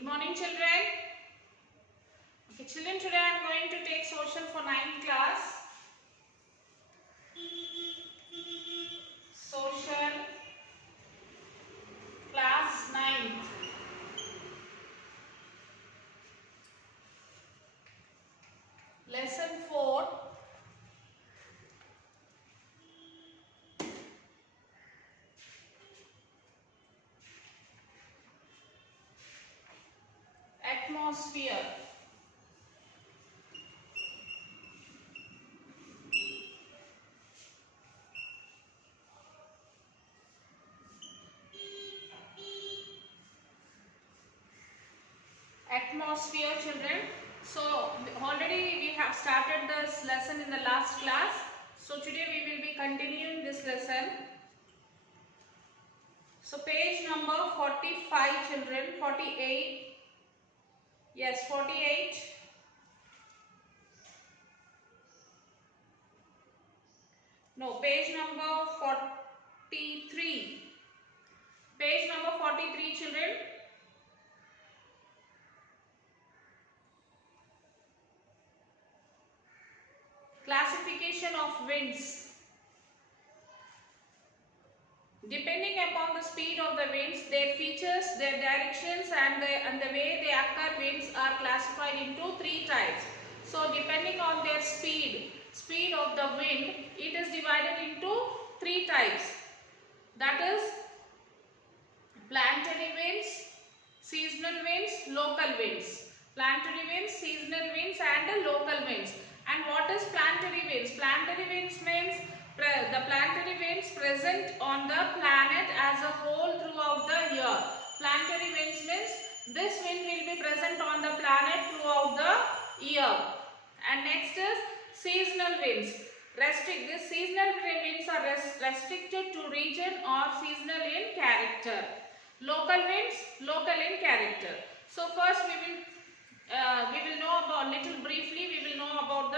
Good morning, children. Okay, children, today I am going to take social for 9th class. Social class 9th. Lesson 4. Atmosphere. Atmosphere, children. So already we have started this lesson in the last class. So today we will be continuing this lesson. So page number 45, children. 48. Yes, 48. No, page number 43. Page number 43, children. Classification of winds. Depending upon the speed of the winds, their features, their directions and the way they occur, winds are classified into 3 types. So depending on their speed of the wind, it is divided into 3 types. That is planetary winds, seasonal winds, local winds. Planetary winds, seasonal winds and local winds. And what is planetary winds? Planetary winds means the planetary winds present on the planet as a whole throughout the year. Planetary winds means this wind will be present on the planet throughout the year. And next is seasonal winds. These seasonal winds are restricted to region or seasonal in character. Local winds, local in character. So first we will know about, little briefly we will know about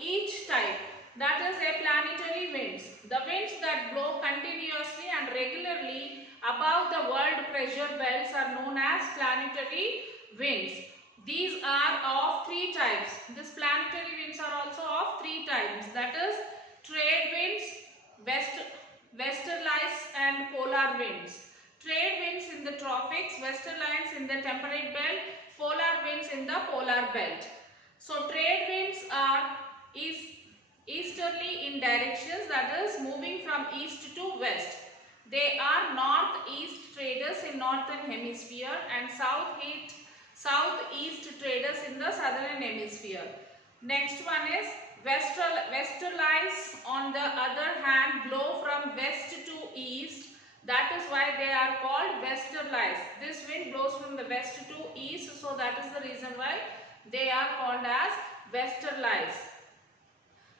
each type. That is a planetary winds. The winds that blow continuously and regularly above the world pressure belts are known as planetary winds. These are of 3 types. These planetary winds are also of 3 types. That is trade winds, westerlies and polar winds. Trade winds in the tropics, westerlies in the temperate belt, polar winds in the polar belt. So trade winds are easterly in directions, that is moving from east to west. They are northeast traders in northern hemisphere and southeast traders in the southern hemisphere. Next one is westerlies, on the other hand, blow from west to east. That is why they are called westerlies. This wind blows from the west to east, so that is the reason why they are called as westerlies.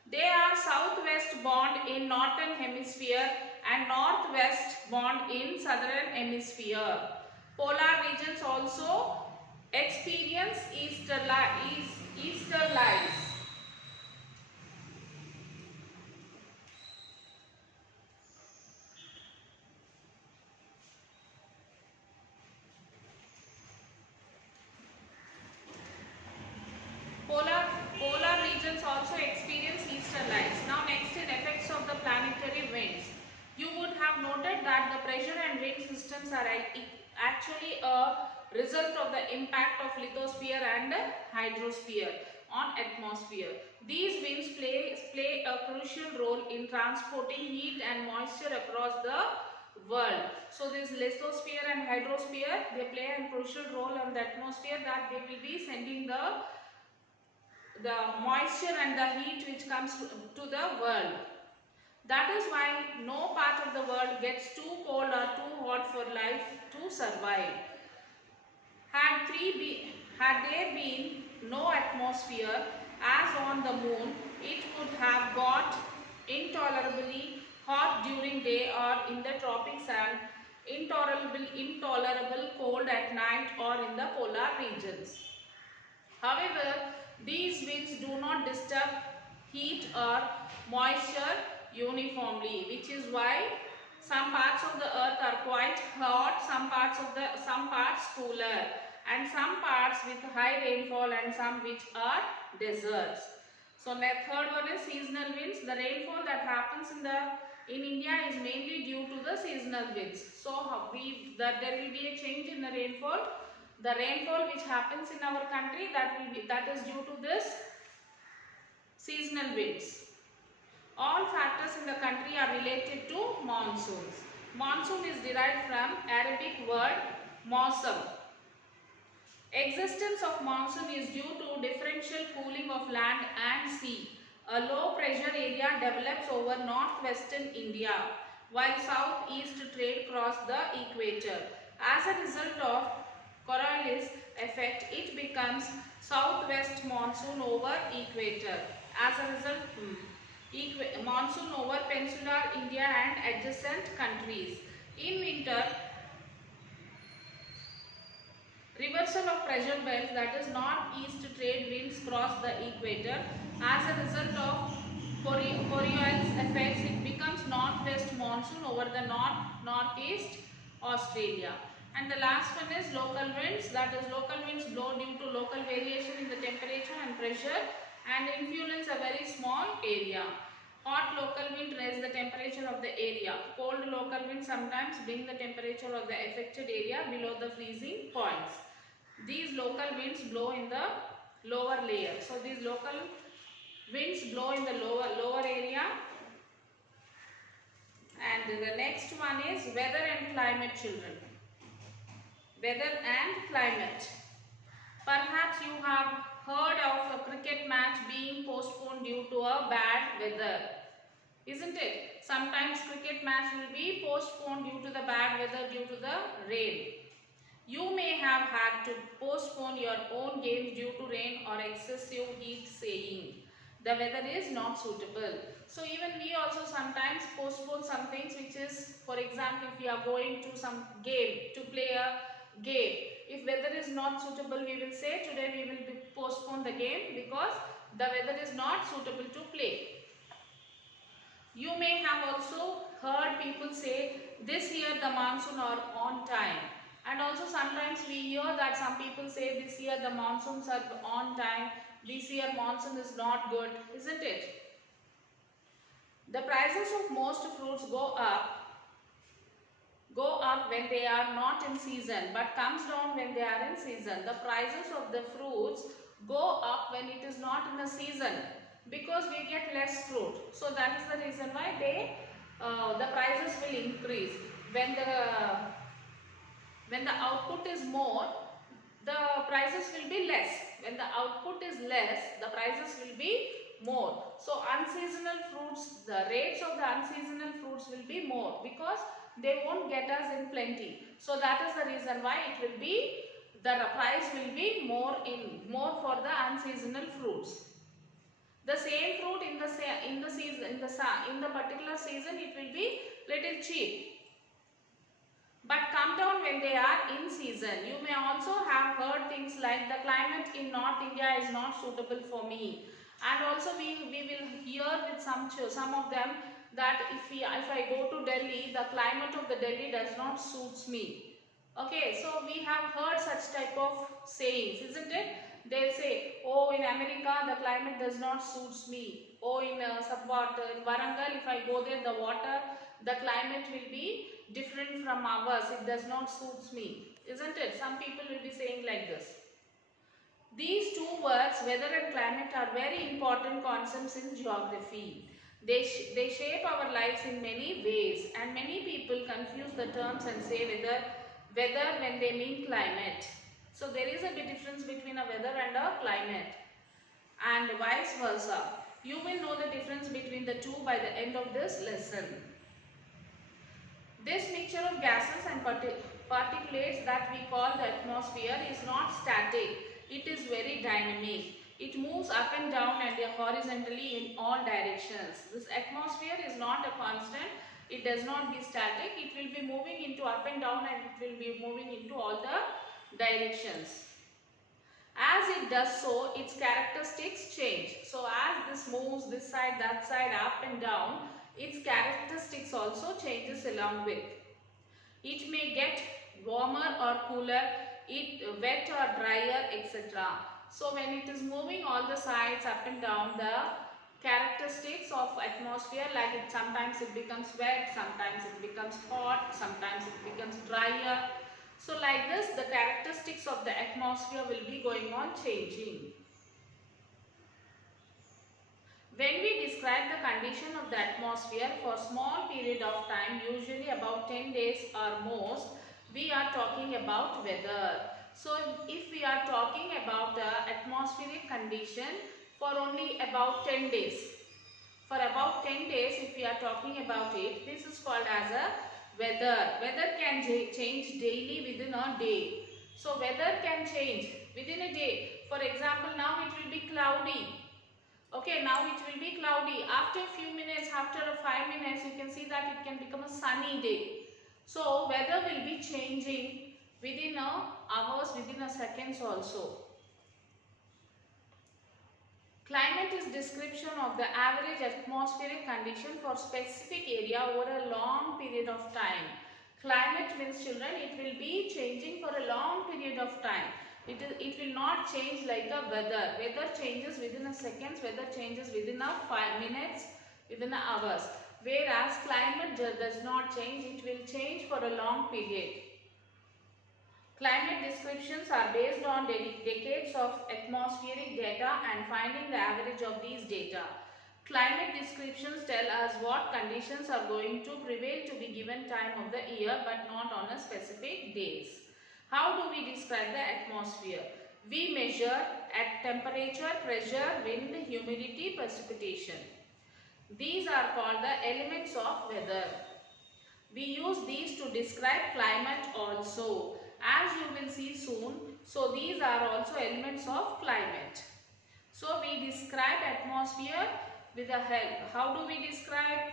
They are southwest bound in northern hemisphere and northwest bound in southern hemisphere. Polar regions also experience easterlies. Polar regions also experience easterlies. Now next is effects of the planetary winds. You would have noted that the pressure and wind systems are actually a result of the impact of lithosphere and hydrosphere on atmosphere. These winds play a crucial role in transporting heat and moisture across the world. So this lithosphere and hydrosphere, they play a crucial role on the atmosphere, that they will be sending the moisture and the heat which comes to the world. That is why no part of the world gets too cold or too hot for life to survive. Had there been no atmosphere as on the moon, it would have got intolerably hot during day or in the tropics and intolerable cold at night or in the polar regions. However, these winds do not disturb heat or moisture uniformly, which is why some parts of the earth are quite hot, some parts cooler, and some parts with high rainfall and some which are deserts. So the third one is seasonal winds. The rainfall that happens in India is mainly due to the seasonal winds. So there will be a change in the rainfall. The rainfall which happens in our country, that is due to this seasonal winds. All factors in the country are related to monsoons. Monsoon is derived from Arabic word mausam. Existence of monsoon is due to differential cooling of land and sea. A low pressure area develops over northwestern India, while southeast trade cross the equator. As a result of Coriolis effect, it becomes southwest monsoon over equator. As a result, monsoon over peninsular India and adjacent countries. In winter, reversal of pressure belts, that is northeast trade winds cross the equator. As a result of Coriolis effects, it becomes northwest monsoon over the northeast Australia. And the last one is local winds, that is local winds blow due to local variation in the temperature and pressure and influence a very small area. Hot local wind raises the temperature of the area. Cold local wind sometimes bring the temperature of the affected area below the freezing points. These local winds blow in the lower layer. So these local winds blow in the lower area. And the next one is weather and climate, children. Weather and climate. Perhaps you have heard of a cricket match being postponed due to a bad weather. Isn't it? Sometimes cricket match will be postponed due to the bad weather, due to the rain. You may have had to postpone your own games due to rain or excessive heat, saying the weather is not suitable. So even we also sometimes postpone some things which is, for example, if we are going to some game, to play a game. If weather is not suitable, we will say today we will postpone the game because the weather is not suitable to play. You may have also heard people say this year the monsoon are on time. And also sometimes we hear that some people say this year the monsoons are on time, this year monsoon is not good, isn't it? The prices of most fruits go up when they are not in season but comes down when they are in season. The prices of the fruits go up when it is not in the season because we get less fruit. So that is the reason why the prices will increase. When the output is more, the prices will be less. When the output is less, the prices will be more. So unseasonal fruits, the rates of the unseasonal fruits will be more because they won't get us in plenty. So that is the reason why it will be, the price will be more for the unseasonal fruits. The same fruit in the particular season, it will be little cheap, but come down when they are in season. You may also have heard things like the climate in North India is not suitable for me. And also we will hear with some of them that if I go to Delhi, the climate of the Delhi does not suits me. Okay, so we have heard such type of sayings, isn't it? They'll say, oh, in America the climate does not suits me. Oh, in Warangal, if I go there, the climate will be different from ours. It does not suits me, isn't it? Some people will be saying like this. These two words, weather and climate, are very important concepts in geography. They shape our lives in many ways, and many people confuse the terms and say weather when they mean climate. So there is a big difference between a weather and a climate, and vice versa. You will know the difference between the two by the end of this lesson. This mixture of gases and particulates that we call the atmosphere is not static. It is very dynamic. It moves up and down and horizontally in all directions. This atmosphere is not a constant. It does not be static. It will be moving into up and down, and it will be moving into all the directions. As it does so, its characteristics change. So as this moves this side, that side, up and down, its characteristics also changes along with. It may get warmer or cooler it wet or drier, etc. So when it is moving all the sides up and down, the characteristics of atmosphere, like sometimes it becomes wet, sometimes it becomes hot, sometimes it becomes drier. So like this, the characteristics of the atmosphere will be going on changing. When we describe the condition of the atmosphere for small period of time, usually about 10 days or most, we are talking about weather. So if we are talking about the atmospheric condition for only about 10 days, for about 10 days if we are talking about it, this is called as a weather. Weather can change daily within a day. So weather can change within a day. For example, now it will be cloudy. Okay, now it will be cloudy. After a few minutes, after 5 minutes, you can see that it can become a sunny day. So weather will be changing within hours, within a seconds also. Climate is description of the average atmospheric condition for specific area over a long period of time. Climate means, children, it will be changing for a long period of time. It will not change like a weather. Weather changes within a seconds, weather changes within a 5 minutes, within a hours. Whereas climate does not change, it will change for a long period. Climate descriptions are based on decades of atmospheric data and finding the average of these data. Climate descriptions tell us what conditions are going to prevail to be given time of the year, but not on a specific days. How do we describe the atmosphere? We measure at temperature, pressure, wind, humidity, precipitation. These are called the elements of weather. We use these to describe climate also, as you will see soon. So these are also elements of climate. So we describe atmosphere with a help. How do we describe?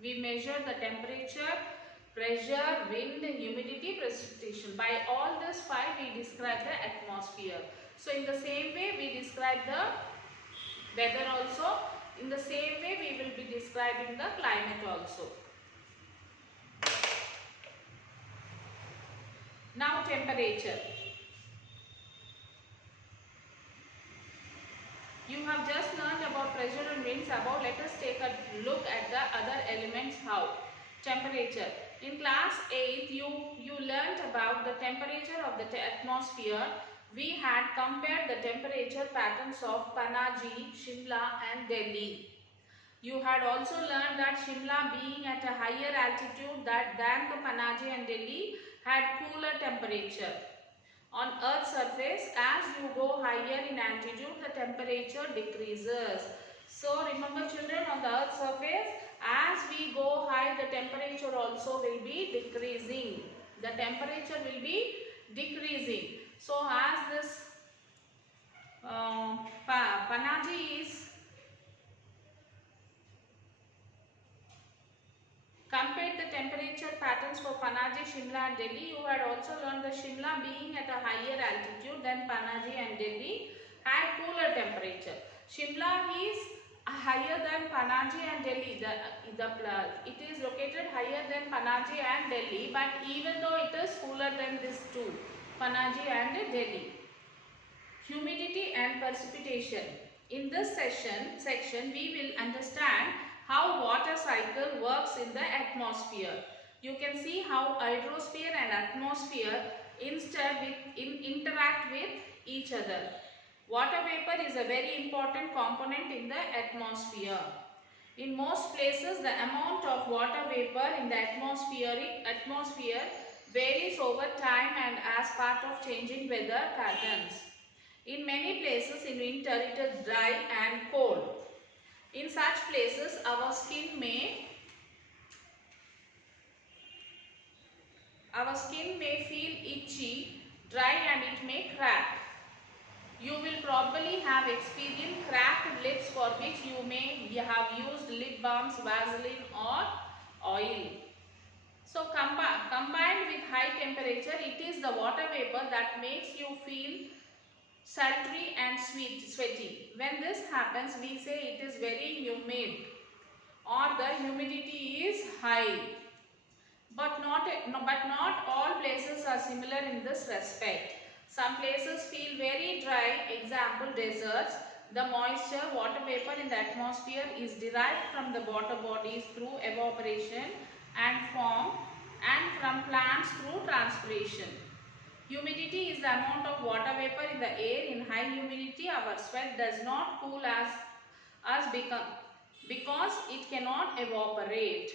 We measure the temperature, pressure, wind, humidity, precipitation. By all these 5 we describe the atmosphere. So in the same way we describe the weather also. In the same way we will be describing the climate also. Now temperature. You have just learned about pressure and winds above. Let us take a look at the other elements how. Temperature. In class 8 you learnt about the temperature of the atmosphere. We had compared the temperature patterns of Panaji, Shimla and Delhi. You had also learned that Shimla, being at a higher altitude than the Panaji and Delhi, had cooler temperature. On Earth's surface, as you go higher in altitude, the temperature decreases. So remember, children, on the Earth's surface, as we go high, the temperature also will be decreasing. The temperature will be decreasing. So as this Panaji is compared the temperature patterns for Panaji, Shimla and Delhi. You had also learned the Shimla, being at a higher altitude than Panaji and Delhi, had cooler temperature. Shimla is higher than Panaji and Delhi. It is located higher than Panaji and Delhi, but even though it is cooler than these two, Panaji and Delhi. Humidity and precipitation. In this section we will understand how water cycle works in the atmosphere. You can see how hydrosphere and atmosphere interact with each other. Water vapor is a very important component in the atmosphere. In most places, the amount of water vapor in the atmosphere varies over time and as part of changing weather patterns. In many places in winter it is dry and cold. In such places our skin may feel itchy, dry and it may crack. You will probably have experienced cracked lips for which you may have used lip balms, Vaseline or oil. So combined with high temperature, it is the water vapor that makes you feel sultry and sweaty. When this happens, we say it is very humid or the humidity is high. But not all places are similar in this respect. Some places feel very dry, example deserts. The moisture, water vapor in the atmosphere is derived from the water bodies through evaporation and form and from plants through transpiration. Humidity is the amount of water vapor in the air. In high humidity, our sweat does not cool as because it cannot evaporate.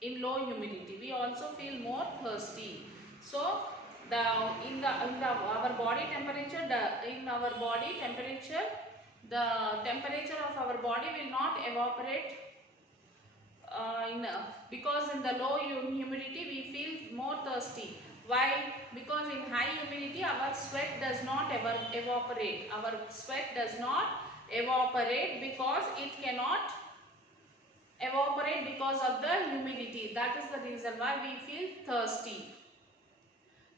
In low humidity, we also feel more thirsty. So, in our body temperature, the temperature of our body will not evaporate because in the low humidity we feel more thirsty. Why? Because in high humidity our sweat does not ever evaporate. Our sweat does not evaporate because it cannot evaporate because of the humidity. That is the reason why we feel thirsty.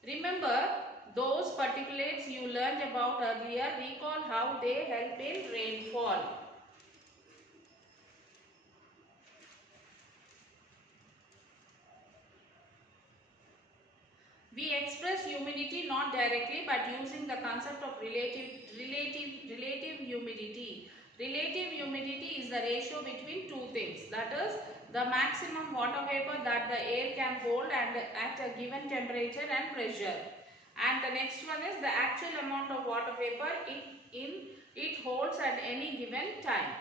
Remember those particulates you learned about earlier. Recall how they help in rainfall. We express humidity not directly but using the concept of relative humidity. Relative humidity is the ratio between two things, that is the maximum water vapor that the air can hold and at a given temperature and pressure. And the next one is the actual amount of water vapor it holds at any given time.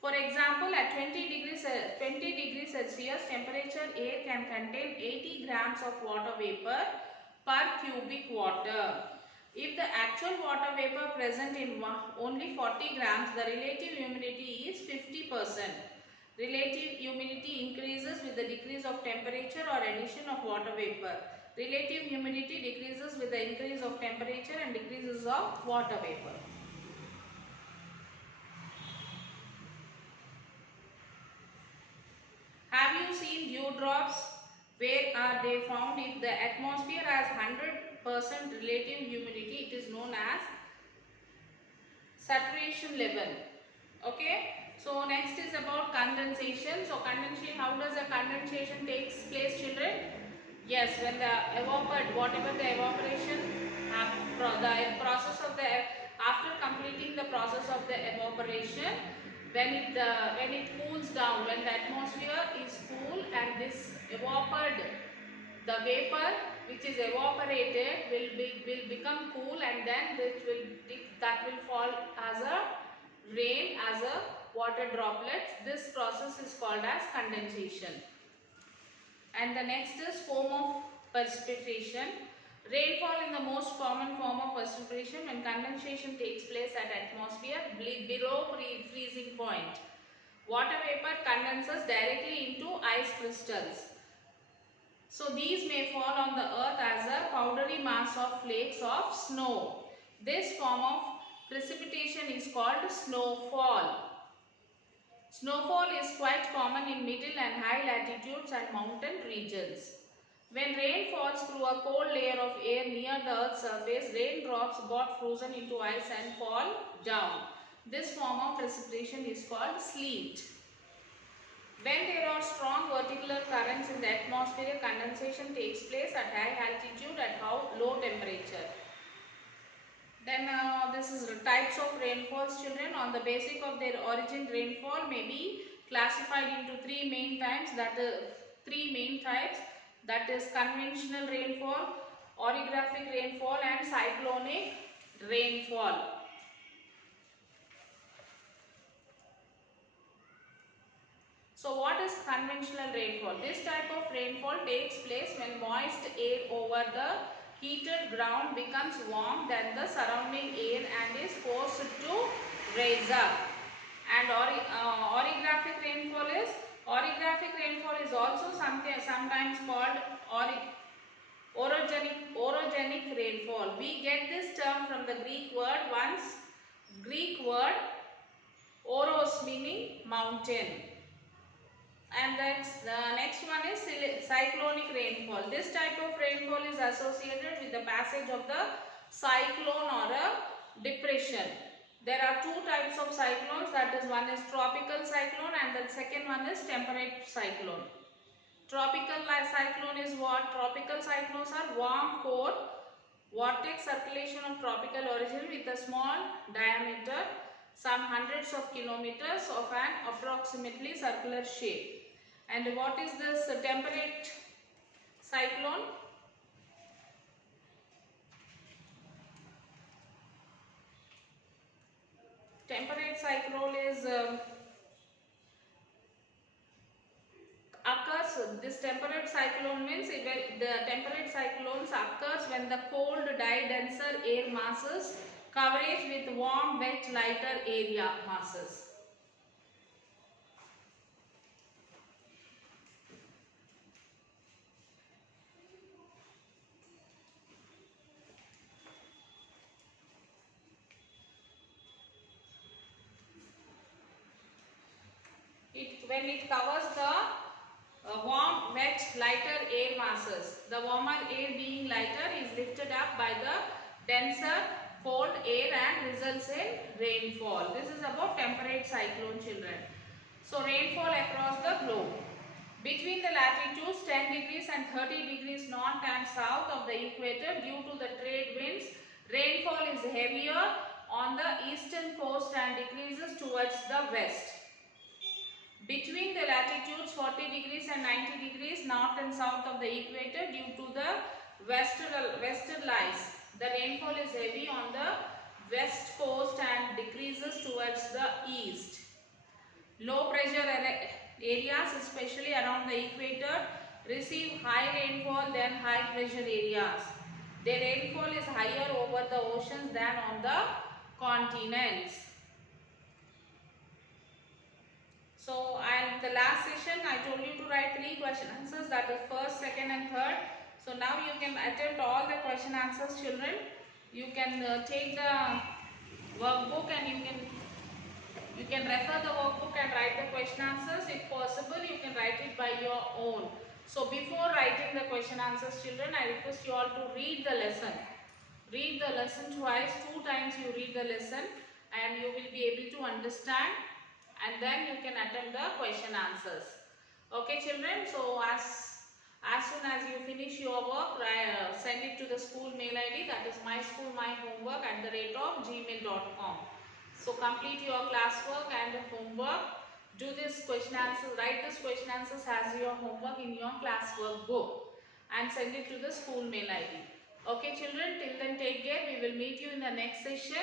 For example, at 20 degrees Celsius temperature, air can contain 80 grams of water vapor per cubic water. If the actual water vapor present in only 40 grams, the relative humidity is 50%. Relative humidity increases with the decrease of temperature or addition of water vapor. Relative humidity decreases with the increase of temperature and decreases of water vapor. Have you seen dewdrops? Where are they found? If the atmosphere has 100% relative humidity, it is known as saturation level. Okay. So next is about condensation. So condensation, how does the condensation takes place, children? Yes, when the whatever the evaporation, the process of the after completing the process of the evaporation, when it cools down, when the atmosphere is cool and this the vapor which is evaporated will become cool, and then that will fall as a rain, as a water droplets. This process is called as condensation. And the next is form of precipitation. Rainfall is the most common form of precipitation when condensation takes place at atmosphere below freezing point. Water vapor condenses directly into ice crystals. So these may fall on the earth as a powdery mass of flakes of snow. This form of precipitation is called snowfall. Snowfall is quite common in middle and high latitudes and mountain regions. When rain falls through a cold layer of air near the earth's surface, raindrops got frozen into ice and fall down. This form of precipitation is called sleet. When there are strong vertical currents in the atmosphere, condensation takes place at high altitude at low temperature. Then this is types of rainfalls, children. On the basis of their origin, rainfall may be classified into three main types. That is conventional rainfall, orographic rainfall, and cyclonic rainfall. So what is conventional rainfall? This type of rainfall takes place when moist air over the heated ground becomes warm than the surrounding air and is forced to raise up. And orographic rainfall is also sometimes called orogenic rainfall. We get this term from the Greek word oros, meaning mountain. And the next one is cyclonic rainfall. This type of rainfall is associated with the passage of the cyclone or a depression. There are two types of cyclones, that is, one is tropical cyclone and the second one is temperate cyclone. Tropical cyclone is what? Tropical cyclones are warm Vortex circulation of tropical origin with a small diameter, some hundreds of kilometers of an approximately circular shape. And what is this temperate cyclone? Temperate cyclone is occurs. This temperate cyclone means the temperate cyclones occurs when the cold die denser air masses coverage with warm wet lighter area masses. When it covers the warm, wet, lighter air masses. The warmer air being lighter is lifted up by the denser cold air and results in rainfall. This is about temperate cyclone, children. So rainfall across the globe. Between the latitudes 10 degrees and 30 degrees north and south of the equator, due to the trade winds, rainfall is heavier on the eastern coast and decreases towards the west. Between the latitudes 40 degrees and 90 degrees north and south of the equator, due to the western lights, the rainfall is heavy on the west coast and decreases towards the east. Low pressure areas, especially around the equator, receive high rainfall than high pressure areas. Their rainfall is higher over the oceans than on the continents. So, and the last session I told you to write 3 question answers, that is first, second and third. So now you can attempt all the question answers, children. You can take the workbook and you can refer the workbook and write the question answers. If possible, you can write it by your own. So before writing the question answers, children, I request you all to read the lesson. Read the lesson twice, 2 times you read the lesson and you will be able to understand, and then you can attempt the question answers. Okay, children, so as soon as you finish your work, send it to the school mail ID, that is myschoolmyhomework@gmail.com. so complete your classwork and homework. Do this question answer, write this question answers as your homework in your classwork book and send it to the school mail ID. Okay, children, till then take care. We will meet you in the next session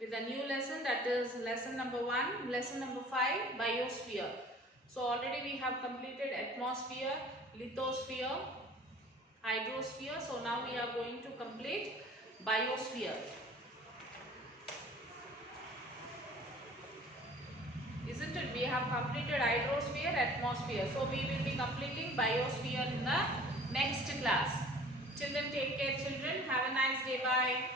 with a new lesson, that is lesson number 1, lesson number 5, biosphere. So already we have completed atmosphere, lithosphere, hydrosphere. So now we are going to complete biosphere. Isn't it? We have completed hydrosphere, atmosphere. So we will be completing biosphere in the next class. Till then take care, children. Have a nice day. Bye.